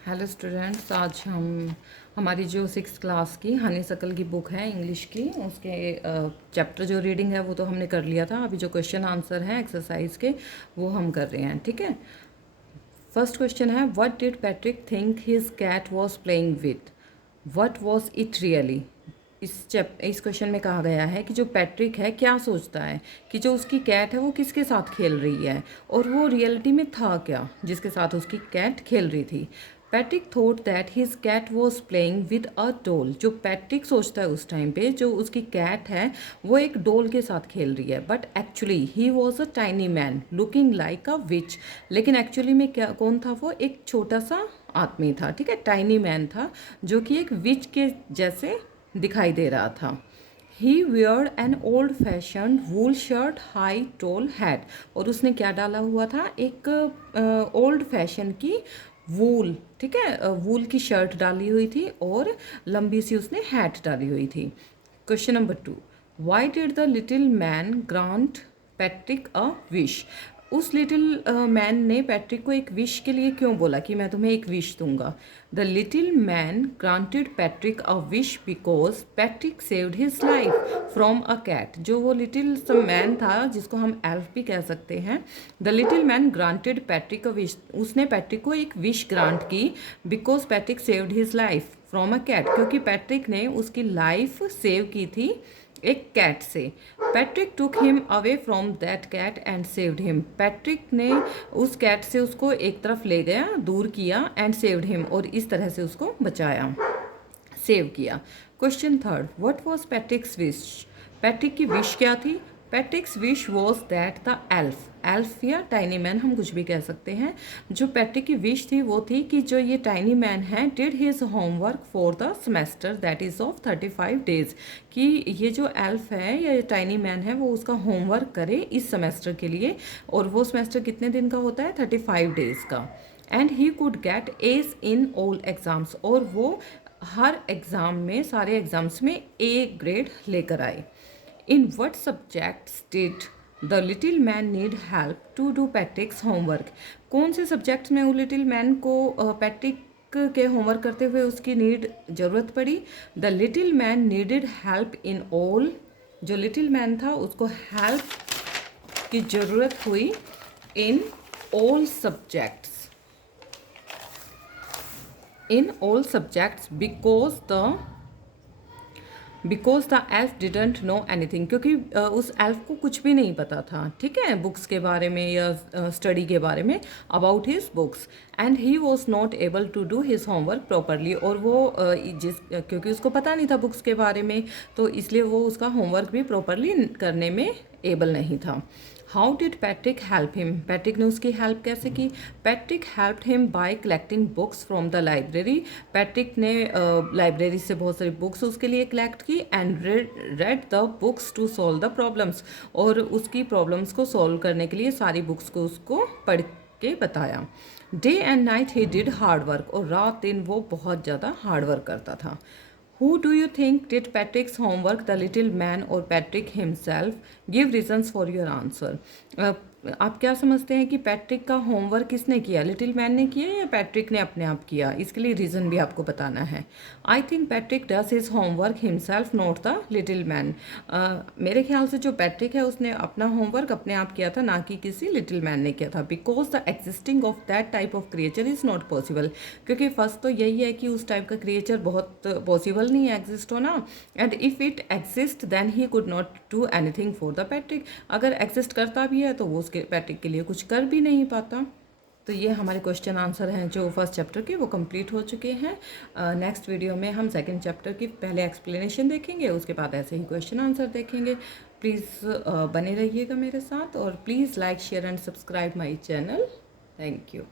Hello students, आज हम हमारी जो सिक्स क्लास की हनीसकल की बुक है इंग्लिश की, उसके चैप्टर जो रीडिंग है वो तो हमने कर लिया था। अभी जो क्वेश्चन आंसर है एक्सरसाइज के वो हम कर रहे हैं। ठीक है, फर्स्ट क्वेश्चन है, what did Patrick think his cat was playing with, what was it really. इस क्वेश्चन में कहा गया है कि जो पैट्रिक है क्या सोचता है कि जो उसकी कैट है वो किसके साथ खेल रही है, और वो रियलिटी में था क्या जिसके साथ उसकी कैट खेल रही थी। Patrick thought that his cat was playing with a doll. जो पैट्रिक सोचता है उस टाइम पे जो उसकी कैट है वो एक डॉल के साथ खेल रही है, but actually he was a tiny man looking like a witch. लेकिन एक्चुअली में क्या कौन था, वो एक छोटा सा आदमी था। ठीक है, टाइनी मैन था जो कि एक विच के जैसे दिखाई दे रहा था। He weird an old fashion wool shirt high tall hat. और उसने क्या डाला हुआ था, एक ओल्ड फैशन की वूल, ठीक है, वूल की शर्ट डाली हुई थी और लंबी सी उसने हैट डाली हुई थी। Question number 2, why did the little man grant Patrick a wish. उस लिटिल मैन ने पैट्रिक को एक विश के लिए क्यों बोला कि मैं तुम्हें एक विश दूंगा। The little man granted Patrick a wish because Patrick saved his life from a cat. जो वो लिटिल मैन था जिसको हम एल्फ भी कह सकते हैं, the little man granted Patrick a wish, उसने पैट्रिक को एक विश ग्रांट की because Patrick saved his life from a cat, क्योंकि पैट्रिक ने उसकी लाइफ सेव की थी एक कैट से। Patrick took him away from that cat and saved him. Patrick ने उस कैट से उसको एक तरफ ले गया, दूर किया, एंड सेव्ड हिम, और इस तरह से उसको बचाया, सेव किया। Question third, what was पैट्रिक्स wish. Patrick की विश क्या थी। पैट्रिक्स wish was that the elf, elf या टाइनी मैन हम कुछ भी कह सकते हैं, जो पैट्रिक की विश थी वो थी कि जो ये टाइनी मैन है did his homework for the semester that is of 35 days. कि ये जो एल्फ है या ये टाइनी मैन है वो उसका होमवर्क करे इस सेमेस्टर के लिए, और वो सेमेस्टर कितने दिन का होता है, 35 डेज का। And he could get A's in all exams, और वो हर एग्ज़ाम में, सारे एग्ज़ाम्स में ए ग्रेड लेकर आए। In what subjects did the little man need help to do Patrick's homework. कौन से सब्जेक्ट्स में वो लिटिल मैन को पैट्रिक के होमवर्क करते हुए उसकी नीड ज़रूरत पड़ी। The little man needed help in all, जो लिटिल मैन था उसको हेल्प की ज़रूरत हुई in all subjects, in all subjects because the elf didn't know anything, क्योंकि उस एल्फ को कुछ भी नहीं पता था, ठीक है, बुक्स के बारे में या स्टडी के बारे में, about his books, and he was not able to do his homework properly. और वो क्योंकि उसको पता नहीं था बुक्स के बारे में, तो इसलिए वो उसका होमवर्क भी प्रॉपरली करने में एबल नहीं था। How did Patrick help him, Patrick ने उसकी हेल्प कैसे की। Patrick helped him by collecting books from the library. Patrick ने लाइब्रेरी से बहुत सारी बुक्स उसके लिए कलेक्ट की, and read the books to solve the problems, और उसकी प्रॉब्लम्स को सॉल्व करने के लिए सारी बुक्स को उसको पढ़ के बताया। Day and night he did hard work, और रात दिन वो बहुत ज़्यादा हार्ड वर्क करता था। Who do you think did Patrick's homework, the little man or Patrick himself? Give reasons for your answer. आप क्या समझते हैं कि पैट्रिक का होमवर्क किसने किया, लिटिल मैन ने किया या पैट्रिक ने अपने आप किया। इसके लिए रीज़न भी आपको बताना है। I think Patrick does his homework himself not the little man. मेरे ख्याल से जो पैट्रिक है उसने अपना होमवर्क अपने आप किया था, ना कि किसी लिटिल मैन ने किया था। Because the existing of that type of creature is not possible, क्योंकि फर्स्ट तो यही है कि उस टाइप का क्रिएचर बहुत पॉसिबल नहीं है एग्जिस्ट होना, and if it exist then he could not do anything for the Patrick. अगर एग्जिस्ट करता भी है तो वो उसके पैट्रिक के लिए कुछ कर भी नहीं पाता। तो ये हमारे क्वेश्चन आंसर हैं जो फर्स्ट चैप्टर के, वो कंप्लीट हो चुके हैं। नेक्स्ट वीडियो में हम सेकंड चैप्टर की पहले एक्सप्लेनेशन देखेंगे, उसके बाद ऐसे ही क्वेश्चन आंसर देखेंगे। प्लीज़ बने रहिएगा मेरे साथ, और please like share and subscribe my channel. Thank you.